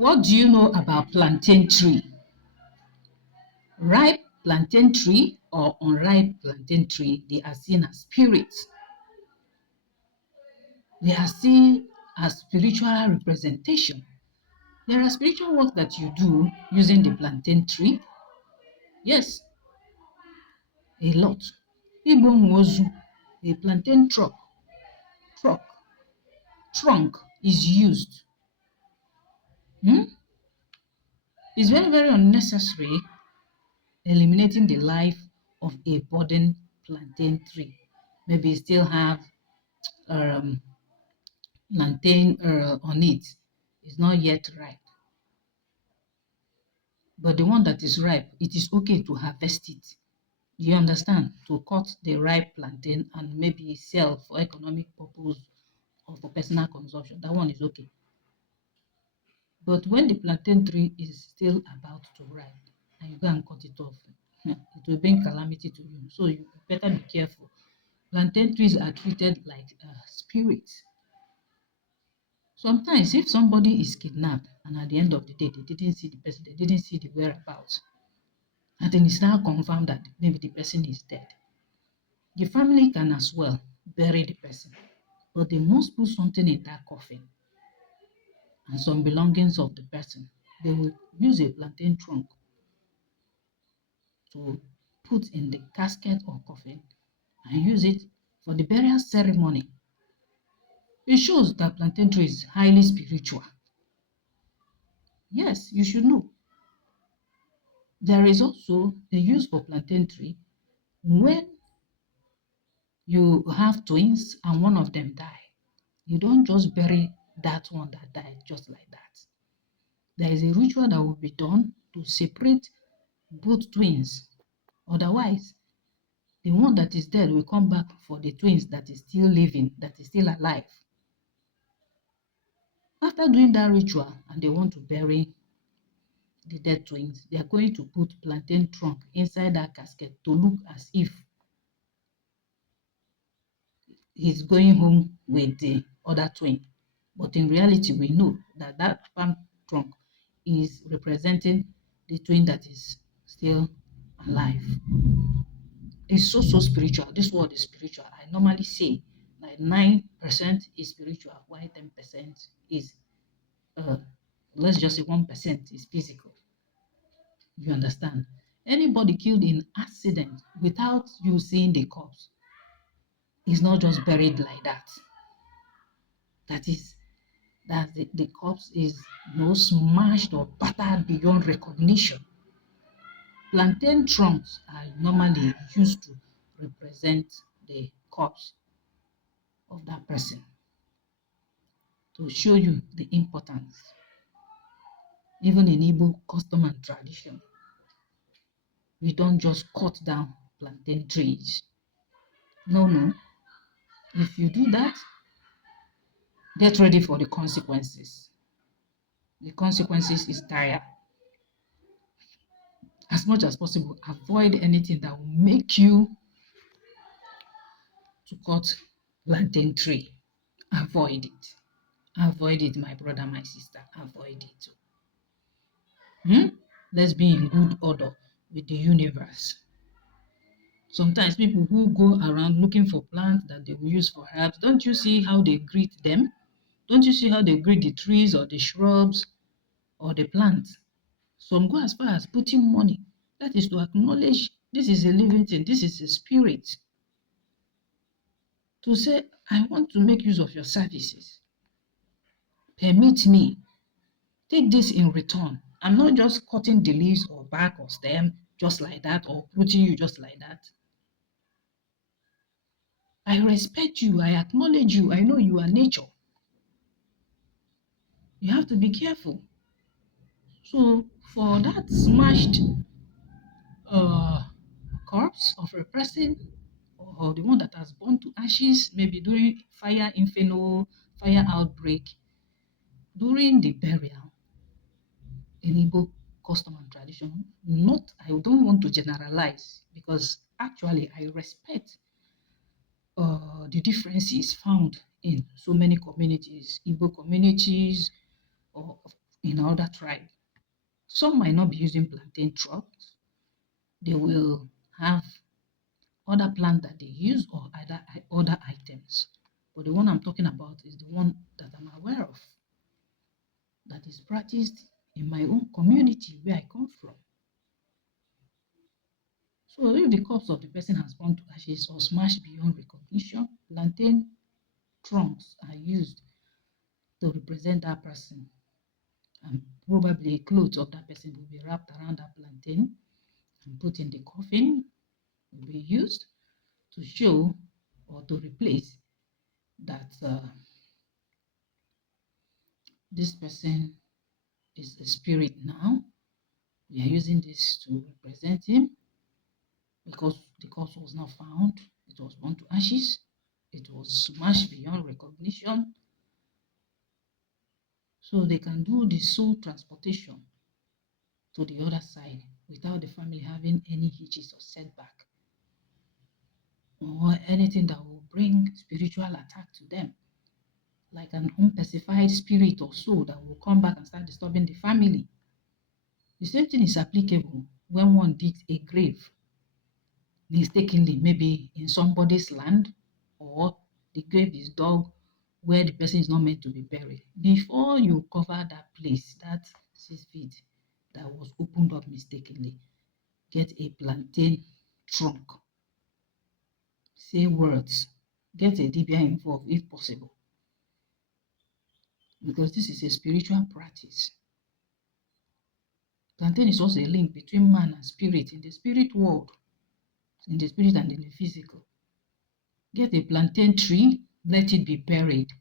What do you know about plantain tree? Ripe plantain tree or unripe plantain tree, they are seen as spirits. They are seen as spiritual representation. There are spiritual work that you do using the plantain tree. Yes, a lot. Igbo Nwozu, a plantain truck, trunk is used. It's very, very unnecessary eliminating the life of a budding plantain tree. Maybe still have um, plantain on it. It's not yet ripe. But the one that is ripe, it is okay to harvest it. You understand? To cut the ripe plantain and maybe sell for economic purpose or for personal consumption. That one is okay. But when the plantain tree is still about to ripe and you go and cut it off, it will bring calamity to you. So you better be careful. Plantain trees are treated like spirits. Sometimes, if somebody is kidnapped and at the end of the day they didn't see the person, they didn't see the whereabouts, and then it's now confirmed that maybe the person is dead, the family can as well bury the person, but they must put something in that coffin and some belongings of the person. They will use a plantain trunk to put in the casket or coffin and use it for the burial ceremony. It shows that plantain tree is highly spiritual. Yes, you should know. There is also a use for plantain tree when you have twins and one of them die. You don't just bury that one that died just like that. There is a ritual that will be done to separate both twins. Otherwise, the one that is dead will come back for the twins that is still living, that is still alive. After doing that ritual and they want to bury the dead twins, they are going to put plantain trunk inside that casket to look as if he's going home with the other twin. But in reality, we know that that palm trunk is representing the twin that is still alive. It's so spiritual. This word is spiritual. I normally say like 9% is spiritual, while 10% is, let's just say 1% is physical. You understand? Anybody killed in accident without you seeing the corpse is not just buried like that. That is that the corpse is smashed or battered beyond recognition. Plantain trunks are normally used to represent the corpse of that person to show you the importance. Even in Igbo custom and tradition, we don't just cut down plantain trees. No. If you do that, get ready for the consequences. The consequences is dire. As much as possible, avoid anything that will make you to cut plantain tree. Avoid it. Avoid it, my brother, my sister. Avoid it. Let's be in good order with the universe. Sometimes people who go around looking for plants that they will use for herbs, don't you see how they greet them? Don't you see how they greet the trees or the shrubs or the plants? Some go as far as putting money. That is to acknowledge this is a living thing, this is a spirit. To say, I want to make use of your services. Permit me. Take this in return. I'm not just cutting the leaves or bark or stem just like that or putting you just like that. I respect you. I acknowledge you. I know you are nature. You have to be careful. So for that smashed uh, corpse of a person or the one that has burned to ashes, maybe during fire inferno, fire outbreak, during the burial in Igbo custom and tradition, I don't want to generalize because actually I respect the differences found in so many communities, Igbo communities, or in other tribe. Some might not be using plantain trunks. They will have other plants that they use or other items. But the one I'm talking about is the one that I'm aware of, that is practiced in my own community where I come from. So if the corpse of the person has burned to ashes or smashed beyond recognition, plantain trunks are used to represent that person. And probably clothes of that person will be wrapped around that plantain and put in the coffin, will be used to show or to replace that this person is a spirit now. We are using this to represent him because the corpse was not found. It was burned to ashes. It was smashed beyond recognition. So they can do the soul transportation to the other side without the family having any hitches or setback or anything that will bring spiritual attack to them, like an unspecified spirit or soul that will come back and start disturbing the family. The same thing is applicable when one digs a grave mistakenly, maybe in somebody's land, or the grave is dug where the person is not meant to be buried. Before you cover that place, that 6 feet that was opened up mistakenly, get a plantain trunk. Say words. Get a Dibịa involved if possible, because this is a spiritual practice. Plantain is also a link between man and spirit in the spirit world, in the spirit and in the physical. Get a plantain tree, let it be buried,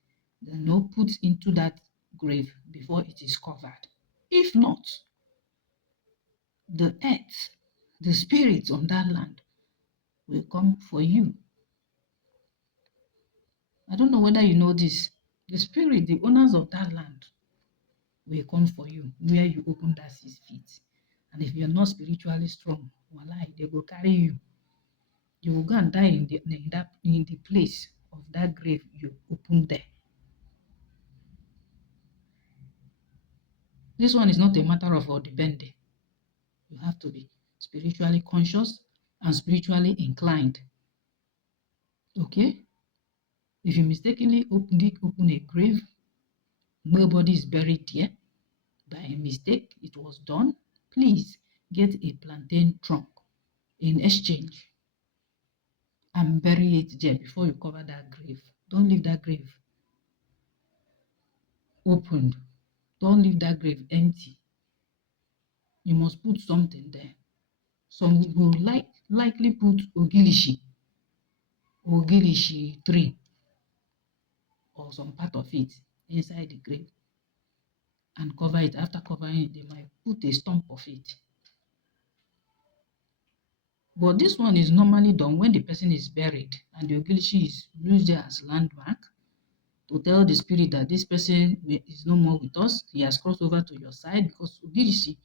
then put into that grave before it is covered. If not, the earth, the spirits on that land will come for you. I don't know whether you know this. The spirit, the owners of that land, will come for you where you open that 6 feet. And if you're not spiritually strong, wallahi, they will carry you. You will go and die in the place of that grave you opened there. This one is not a matter of odibende. You have to be spiritually conscious and spiritually inclined. Okay? If you mistakenly open a grave, nobody is buried there, by a mistake, it was done, please get a plantain trunk in exchange and bury it there before you cover that grave. Don't leave that grave opened. Don't leave that grave empty. You must put something there. Some will likely put ogilishi tree or some part of it inside the grave and cover it. After covering it, they might put a stump of it. But this one is normally done when the person is buried and the ogilishi is used there as landmark to tell the spirit that this person is no more with us. He has crossed over to your side, because ogilishi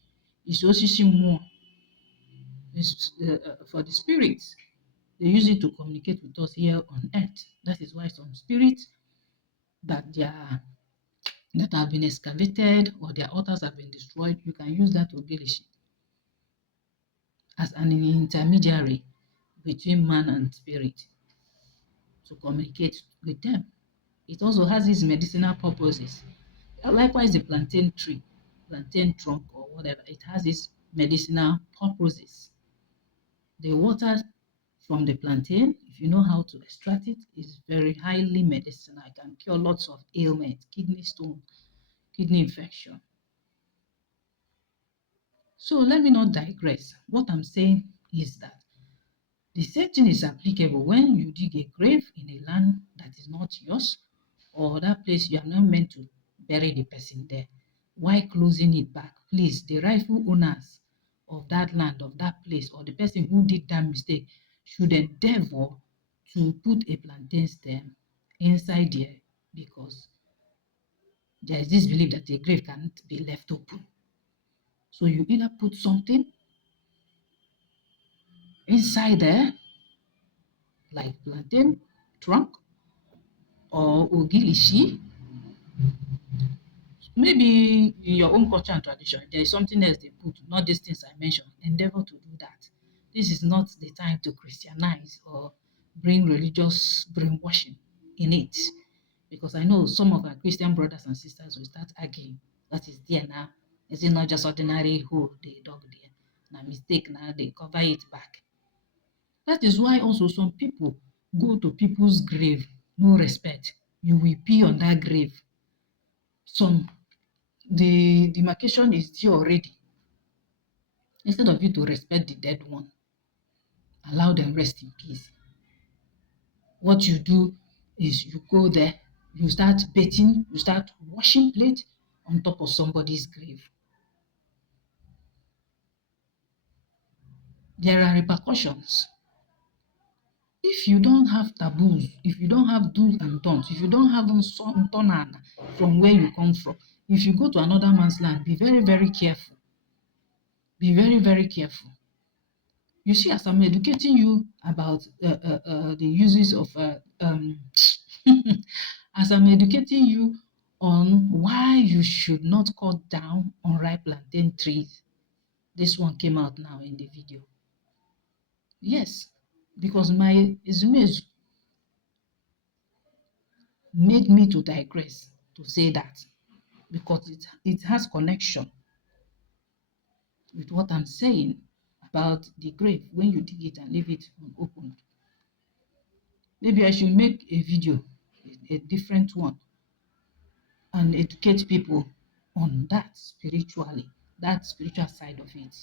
is osisi more. It's for the spirits. They use it to communicate with us here on earth. That is why some spirits that have been excavated or their altars have been destroyed, you can use that ogilishi as an intermediary between man and spirit to communicate with them. It also has its medicinal purposes. Likewise, the plantain tree, plantain trunk, or whatever, it has its medicinal purposes. The water from the plantain, if you know how to extract it, is very highly medicinal. It can cure lots of ailments, kidney stone, kidney infection. So let me not digress. What I'm saying is that the same thing is applicable when you dig a grave in a land that is not yours, or that place you are not meant to bury the person there. Why closing it back? Please, the rightful owners of that land, of that place, or the person who did that mistake should endeavor to put a plantain stem inside there, because there is this belief that a grave can't be left open. So you either put something inside there, like plantain trunk or ogilishi, Maybe in your own culture and tradition, there is something else they put, not these things I mentioned. Endeavor to do that. This is not the time to Christianize or bring religious brainwashing in it. Because I know some of our Christian brothers and sisters will start arguing. That is there now. Is it not just ordinary hole they dug there? Now mistake now they cover it back. That is why also some people go to people's grave, no respect. You will pee on that grave. Some the demarcation is there already. Instead of you to respect the dead one, allow them rest in peace. What you do is you go there, you start bathing, you start washing plate on top of somebody's grave. There are repercussions. If you don't have taboos, if you don't have do's and don'ts, if you don't have tonana from where you come from, if you go to another man's land, be very, very careful. Be very, very careful. You see, as I'm educating you about the uses of, as I'm educating you on why you should not cut down unripe plantain trees, this one came out now in the video. Yes, because my ezumezu made me to digress to say that because it has connection with what I'm saying about the grave when you dig it and leave it unopened. Maybe I should make a video, a different one, and educate people on that spiritually, that spiritual side of it.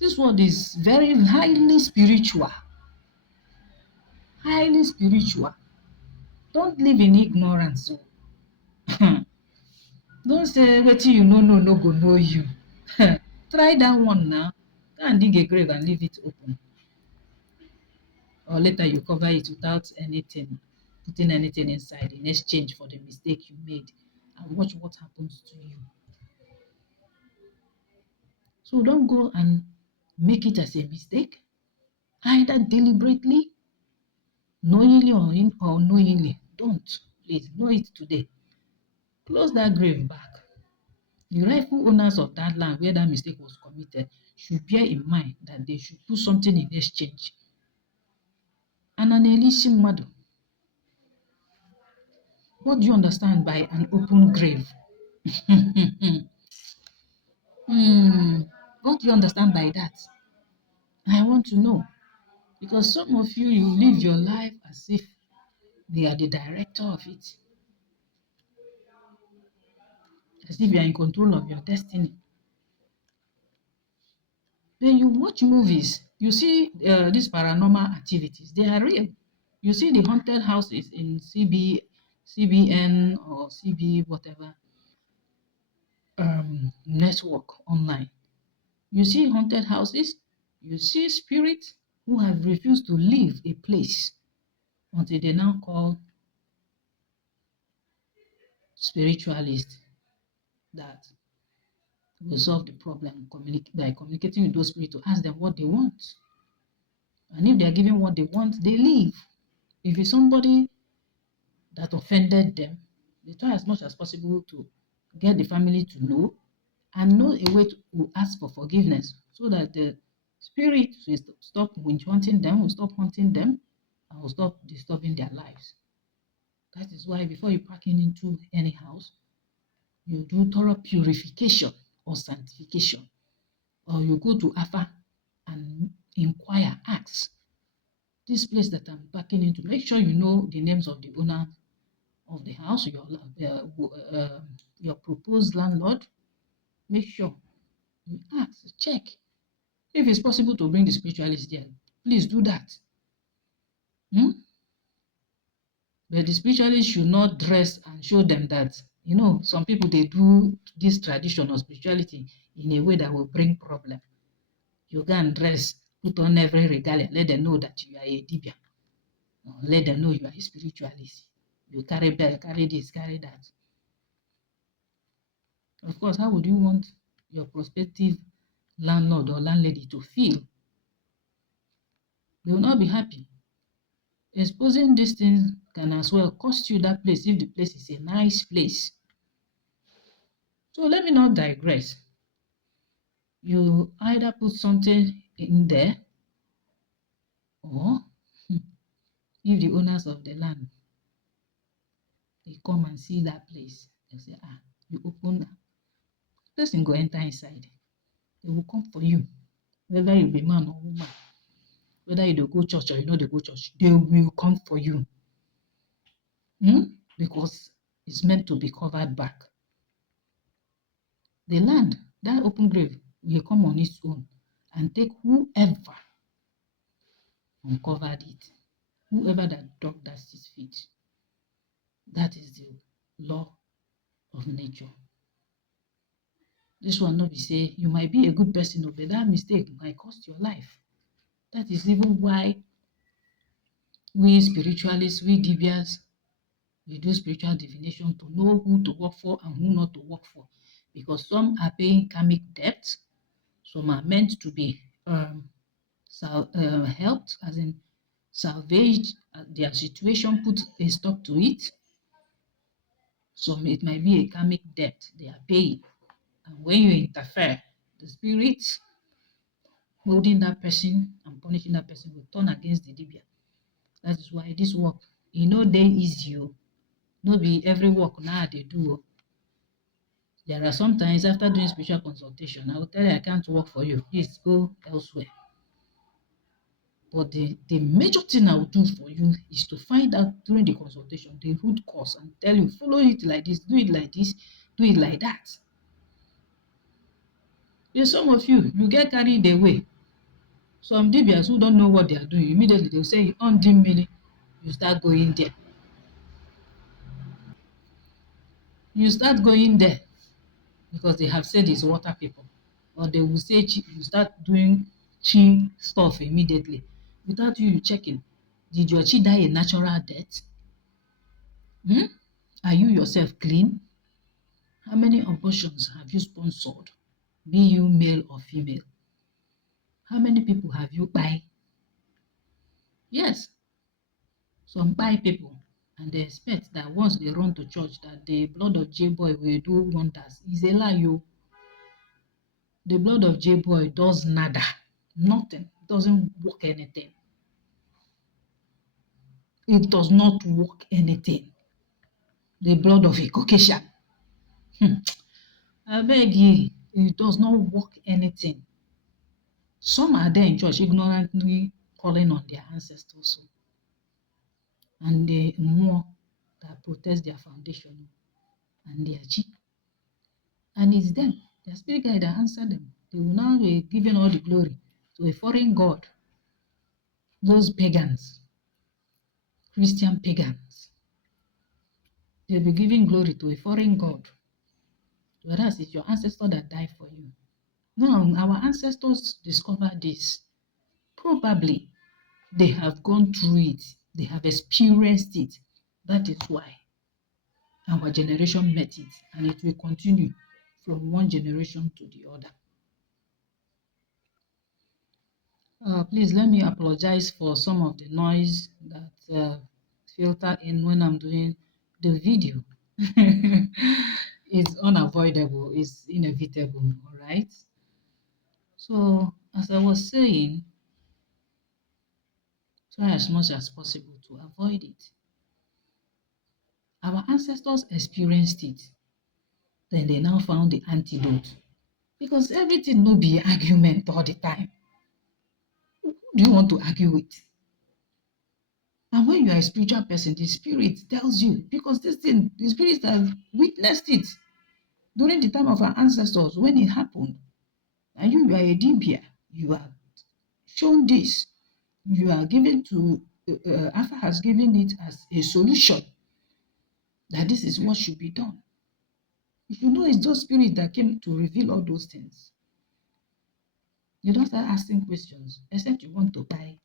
This world is very highly spiritual. Highly spiritual. Don't live in ignorance. Don't say wetin you no go know you. Try that one now. Go and dig a grave and leave it open. Or later you cover it without anything, putting anything inside in exchange for the mistake you made. And watch what happens to you. So don't go and make it as a mistake, either deliberately, knowingly or unknowingly. Don't. Please, know it today. Close that grave back. The rightful owners of that land where that mistake was committed should bear in mind that they should put something in exchange. And an elisi madu. What do you understand by an open grave? What do you understand by that? I want to know. Because some of you, you live your life as if they are the director of it. As if you are in control of your destiny. When you watch movies, you see these paranormal activities. They are real. You see the haunted houses in CBN or CB whatever network online. You see haunted houses. You see spirits who have refused to leave a place until they now call spiritualists that will solve the problem by communicating with those spirits to ask them what they want. And if they are given what they want, they leave. If it's somebody that offended them, they try as much as possible to get the family to know and know a way to ask for forgiveness so that the spirit will stop witch-hunting them, will stop haunting them, and will stop disturbing their lives. That is why before you pack into any house, you do thorough purification or sanctification, or you go to Afa and inquire, ask, this place that I'm packing into, make sure you know the names of the owner of the house, your proposed landlord. Make sure you ask, check. If it's possible to bring the spiritualist there, please do that. But the spiritualist should not dress and show them that, some people, they do this tradition of spirituality in a way that will bring problem. You go and dress, put on every regalia, let them know that you are a Dibịa. Let them know you are a spiritualist. You carry bell, carry this, carry that. Of course, how would you want your prospective landlord or landlady to feel? They will not be happy. Exposing these things can as well cost you that place if the place is a nice place. So let me not digress. You either put something in there, or if the owners of the land, they come and see that place, they say, you open that. Person go enter inside. They will come for you, whether you be man or woman, whether you dey go church or you no dey go church, they will come for you. Because it's meant to be covered back. The land, that open grave, will come on its own and take whoever uncovered it, whoever that dug that 6 feet. That is the law of nature. This one not be say you might be a good person, but that mistake might cost your life. That is even why we spiritualists, we Dibias, we do spiritual divination to know who to work for and who not to work for. Because some are paying karmic debts, some are meant to be helped, as in salvaged, their situation, put a stop to it. Some it might be a karmic debt they are paying. And when you interfere, the spirits holding that person and punishing that person will turn against the Dibia. That is why this work, no dey easy. No be every work now they do. There are sometimes after doing spiritual consultation, I will tell you I can't work for you. Please go elsewhere. But the major thing I will do for you is to find out during the consultation the root cause and tell you, follow it like this, do it like this, do it like that. There's some of you get carried away. Some Dibias who don't know what they are doing, immediately they'll say, on Dimmili, you start going there. You start going there because they have said it's water people. Or they will say you start doing chi stuff immediately without you checking. Did your chi die a natural death? Are you yourself clean? How many abortions have you sponsored? Be you male or female? How many people have you buy? Yes. Some buy people, and they expect that once they run to church that the blood of J-boy will do wonders. It's a lie, yo. The blood of J-boy does nada. Nothing. It doesn't work anything. It does not work anything. The blood of a Caucasian. I beg you, it does not work anything. Some are there in church ignorantly calling on their ancestors and the more that protest their foundation and their chi. And it's them, their spirit guide that answer them. They will now be giving all the glory to a foreign god. Those pagans, Christian pagans, they'll be giving glory to a foreign god. Whereas it's your ancestor that died for you. Now, our ancestors discovered this. Probably they have gone through it, they have experienced it. That is why our generation met it, and it will continue from one generation to the other. Please let me apologize for some of the noise that filter in when I'm doing the video. It's unavoidable, it's inevitable, all right? So, as I was saying, try as much as possible to avoid it. Our ancestors experienced it. Then they now found the antidote. Because everything no be argument all the time. Who do you want to argue with? And when you are a spiritual person, the spirit tells you, because this thing, the spirits have witnessed it during the time of our ancestors when it happened. And you are a Dibia, you are shown this, you are given to, Alpha has given it as a solution that this is what should be done. If you know it's those spirits that came to reveal all those things, you don't start asking questions, except you want to buy.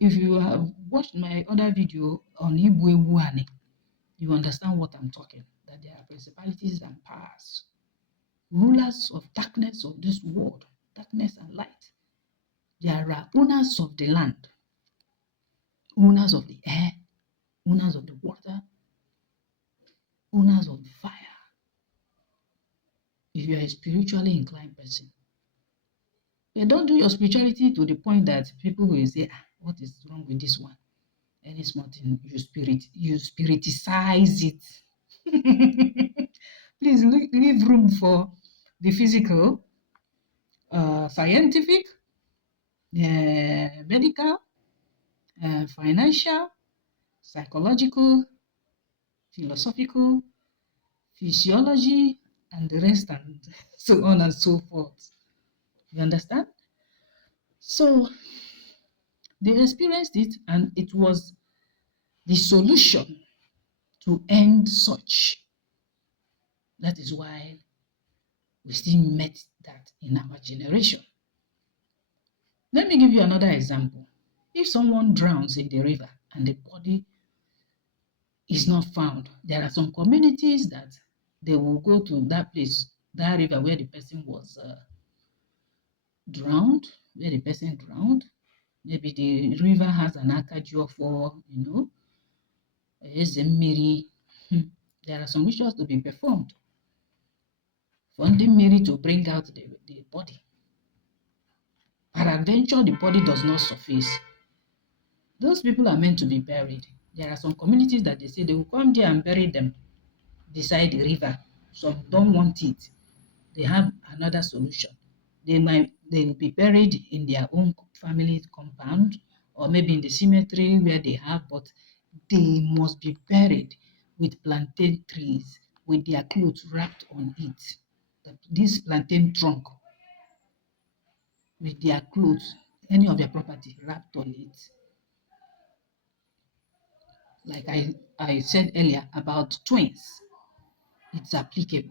If you have watched my other video on Igwe Wuani, you understand what I'm talking, that there are principalities and powers, rulers of darkness of this world, darkness and light. There are owners of the land, owners of the air, owners of the water, owners of the fire. if you're a spiritually inclined person. But don't do your spirituality to the point that people will say, what is wrong with this one? Any small thing, you spiriticize it. Please leave room for the physical, scientific, medical, financial, psychological, philosophical, physiology, and the rest, and so on and so forth. You understand? So they experienced it, and it was the solution to end such. That is why we still met that in our generation. Let me give you another example. If someone drowns in the river and the body is not found, there are some communities that they will go to that place, that river where the person was drowned, where the person drowned. Maybe the river has an arcade for, Ezemmiri. There are some rituals to be performed for the Mary to bring out the body. Peradventure, the body does not surface. Those people are meant to be buried. There are some communities that they say they will come there and bury them beside the river. Some don't want it. They have another solution. They will be buried in their own family compound or maybe in the cemetery where they have, but they must be buried with plantain trees with their clothes wrapped on it. This plantain trunk with their clothes, any of their property wrapped on it. Like I said earlier about twins, it's applicable.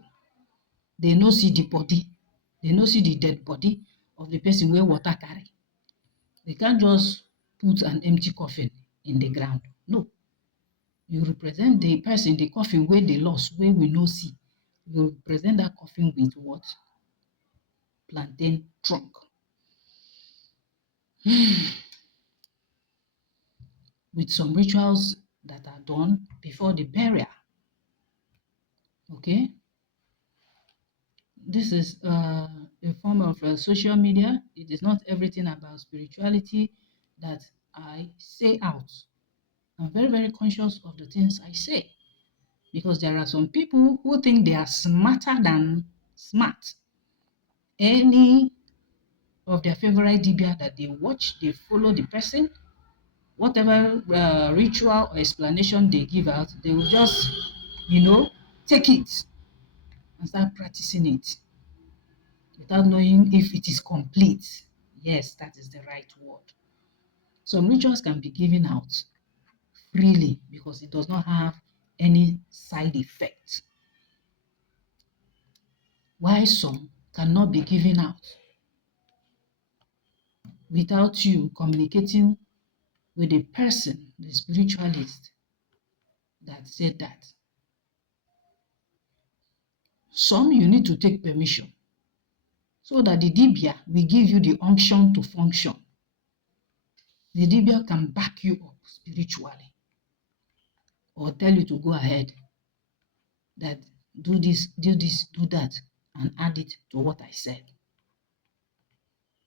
They no see the body, they no see the dead body of the person where water carry. They can't just put an empty coffin in the ground. No. You represent the person, the coffin where they lost, where we no see. You represent that coffin with what? Plantain trunk. With some rituals that are done before the burial. Okay? This is a form of social media. It is not everything about spirituality that I say out. I'm very, very conscious of the things I say because there are some people who think they are smarter than smart. Any of their favorite Dibia that they watch, they follow the person, whatever ritual or explanation they give out, they will just, take it and start practicing it without knowing if it is complete. Yes, that is the right word. Some rituals can be given out freely because it does not have any side effect. Why some cannot be given out without you communicating with the person, the spiritualist that said that. Some you need to take permission so that the Dibia will give you the unction to function. The Dibia can back you up spiritually or tell you to go ahead, that do this, do that, and add it to what I said.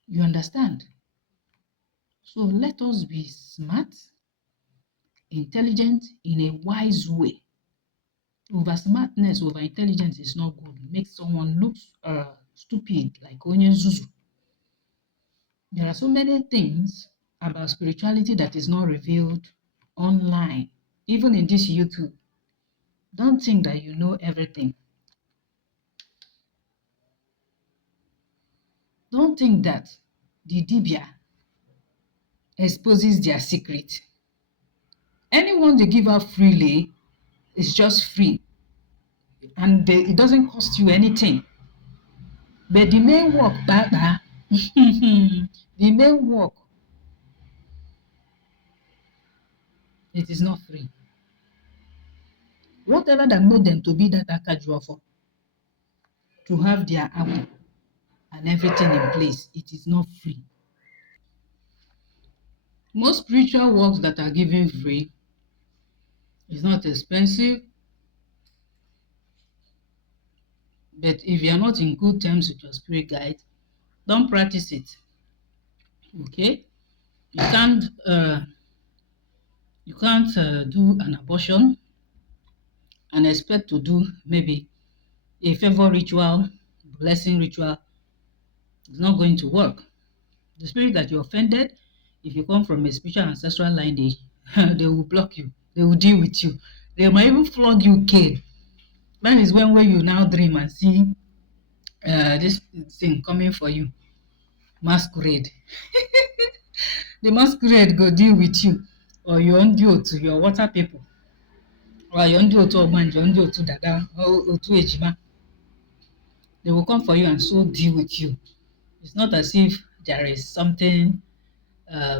You understand? So let us be smart, intelligent in a wise way. Over smartness, over intelligence is not good. It makes someone look stupid, like Onye Zuzu. There are so many things about spirituality that is not revealed online, even in this YouTube. Don't think that you know everything. Don't think that the Dibia exposes their secret. Anyone they give out freely is just free, and it doesn't cost you anything. But the main work, Baba, the main work, it is not free. Whatever that made them to be that Akajua for, to have their apple and everything in place, it is not free. Most spiritual works that are given free is not expensive. But if you are not in good terms with your spirit guide, don't practice it. Okay? You can't do an abortion and expect to do maybe a favor ritual, blessing ritual. It's not going to work. The spirit that you offended, if you come from a spiritual ancestral line, they will block you. They will deal with you. They might even flog you cane. That is when you now dream and see this thing coming for you. Masquerade. The masquerade go deal with you, or your own deal to your water people, or your own deal to Ogbanje, your own deal to Dada, or to Ejima. They will come for you and so deal with you. It's not as if there is something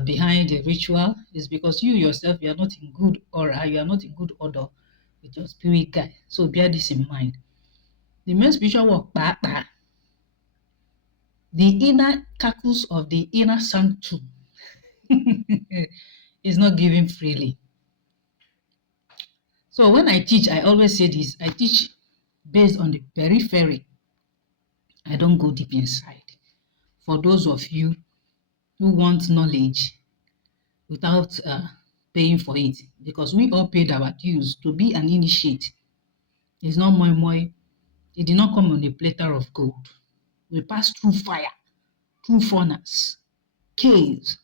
behind the ritual. It's because you yourself, you are not in good aura, you are not in good order with your spirit guide. So bear this in mind. The main spiritual work, the inner carcass of the inner sanctum is not given freely. So when I teach, I always say this, I teach based on the periphery. I don't go deep inside. For those of you who want knowledge without paying for it, because we all paid our dues to be an initiate. It's not moi. It did not come on a platter of gold. We passed through fire, through furnace, caves,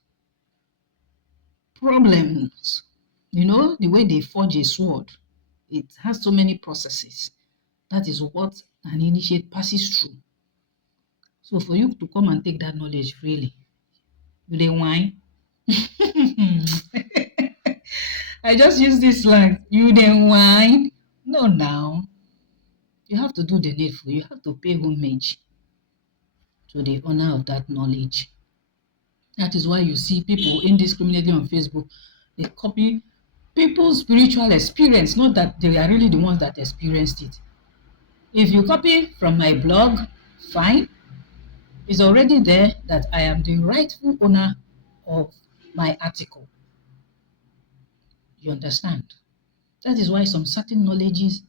problems. You know, the way they forge a sword, it has so many processes. That is what an initiate passes through. So for you to come and take that knowledge freely, you dey whine. I just use this line. You dey whine. No, now. You have to do the needful. You have to pay homage to the owner of that knowledge. That is why you see people indiscriminately on Facebook. They copy people's spiritual experience, not that they are really the ones that experienced it. If you copy from my blog, fine. It's already there that I am the rightful owner of my article. You understand? That is why some certain knowledges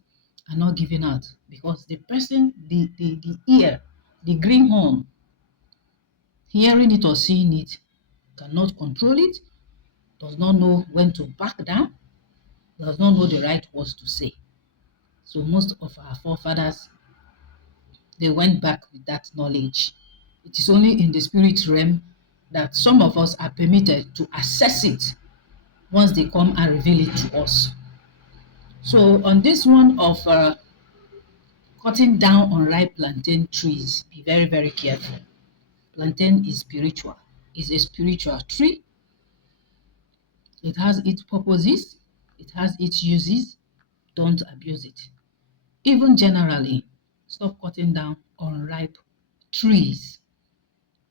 are not given out, because the person, the ear, the greenhorn, hearing it or seeing it, cannot control it, does not know when to back down, does not know the right words to say. So most of our forefathers, they went back with that knowledge. It is only in the spirit realm that some of us are permitted to access it once they come and reveal it to us. So on this one of cutting down unripe plantain trees, be very, very careful. Plantain is spiritual. It's a spiritual tree. It has its purposes. It has its uses. Don't abuse it. Even generally, stop cutting down unripe trees.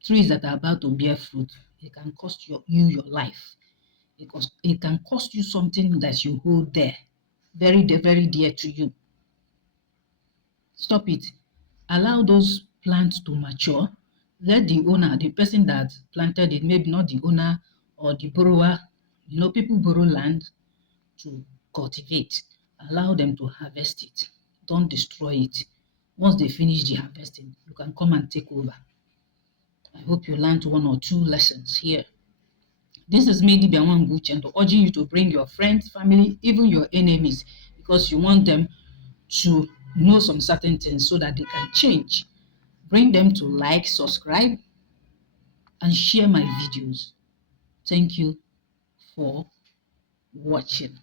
Trees that are about to bear fruit. It can cost you your life. Because it can cost you something that you hold there, very, very dear to you. Stop it. Allow those plants to mature. Let the owner, the person that planted it, maybe not the owner or the borrower, you know, people borrow land to cultivate. Allow them to harvest it. Don't destroy it. Once they finish the harvesting, you can come and take over. I hope you learned one or two lessons here. This is me, Dibịa Nwangwu Uchendu, urging you to bring your friends, family, even your enemies, because you want them to know some certain things so that they can change. Bring them to like, subscribe, and share my videos. Thank you for watching.